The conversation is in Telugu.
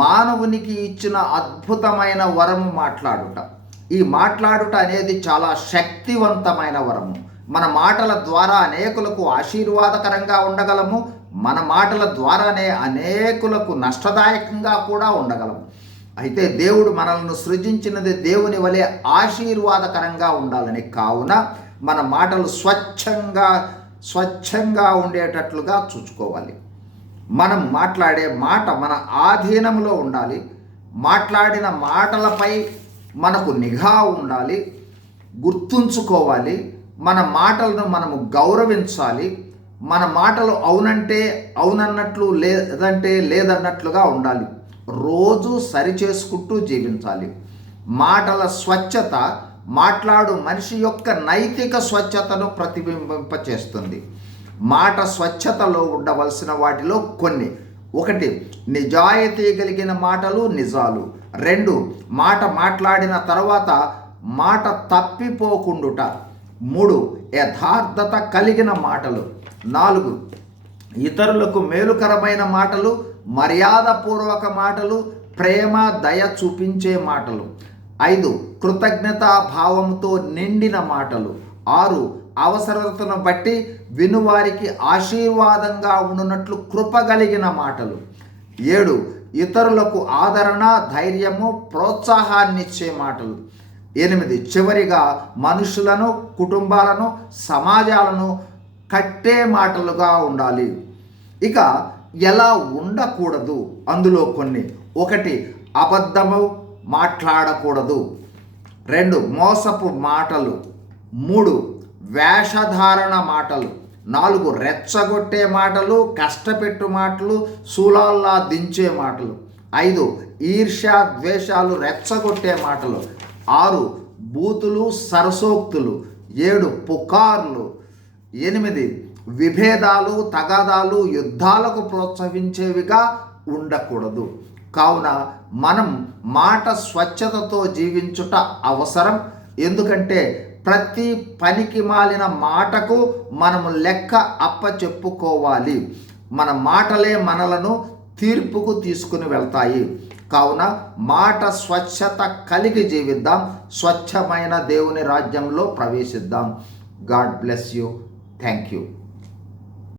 మానవునికి ఇచ్చిన అద్భుతమైన వరము మాట్లాడుట. ఈ మాట్లాడుట అనేది చాలా శక్తివంతమైన వరము. మన మాటల ద్వారా అనేకులకు ఆశీర్వాదకరంగా ఉండగలము. మన మాటల ద్వారానే అనేకులకు నష్టదాయకంగా కూడా ఉండగలము. అయితే దేవుడు మనల్ని సృజించినది దేవుని వలె ఆశీర్వాదకరంగా ఉండాలని కావున మన మాటలు స్వచ్ఛంగా స్వచ్ఛంగా ఉండేటట్లుగా చూసుకోవాలి మనం మాట్లాడే మాట మన ఆధీనంలో ఉండాలి. మాట్లాడిన మాటలపై మనకు నిఘా ఉండాలి. గుర్తుంచుకోవాలి. మన మాటలను మనము గౌరవించాలి. మన మాటలు అవునంటే అవునన్నట్లు లేదంటే లేదన్నట్లుగా ఉండాలి. రోజు సరిచేసుకుంటూ జీవించాలి. మాటల స్వచ్ఛత మాట్లాడు మనిషి యొక్క నైతిక స్వచ్ఛతను ప్రతిబింబింపచేస్తుంది. మాట స్వచ్ఛతలో ఉండవలసిన వాటిలో కొన్ని. ఒకటి నిజాయితీ కలిగిన మాటలు నిజాలు. రెండు మాట మాట్లాడిన తర్వాత మాట తప్పిపోకుండుట. మూడు యథార్థత కలిగిన మాటలు. నాలుగు ఇతరులకు మేలుకరమైన మాటలు మర్యాదపూర్వక మాటలు ప్రేమ దయ చూపించే మాటలు. ఐదు కృతజ్ఞతా భావంతో నిండిన మాటలు. ఆరు అవసరతను బట్టి వినువారికి ఆశీర్వాదంగా ఉండునట్లు కృపగలిగిన మాటలు. ఏడు ఇతరులకు ఆదరణ ధైర్యము ప్రోత్సాహాన్నిచ్చే మాటలు. ఎనిమిది చివరిగా మనుషులను కుటుంబాలను సమాజాలను కట్టే మాటలుగా ఉండాలి. ఇక ఎలా ఉండకూడదు? అందులో కొన్ని. ఒకటి అబద్ధము మాట్లాడకూడదు. రెండు మోసపు మాటలు. మూడు వేషధారణ మాటలు. నాలుగు రెచ్చగొట్టే మాటలు కష్టపెట్టు మాటలు శూలాల్లా దించే మాటలు. ఐదు ఈర్ష్యా ద్వేషాలు రెచ్చగొట్టే మాటలు. ఆరు బూతులు సరసోక్తులు. ఏడు పుకార్లు. ఎనిమిది విభేదాలు తగాదాలు యుద్ధాలకు ప్రోత్సహించేవిగా ఉండకూడదు. కావున మనం మాట స్వచ్ఛతతో జీవించుట అవసరం. ఎందుకంటే ప్రతి పనికి మాలిన మాటకు మనము లెక్క అప్ప చెప్పుకోవాలి. మన మాటలే మనలను తీర్పుకు తీసుకుని వెళ్తాయి. కావున మాట స్వచ్ఛత కలిగి జీవిద్దాం. స్వచ్ఛమైన దేవుని రాజ్యంలో ప్రవేశిద్దాం. God bless you. Thank you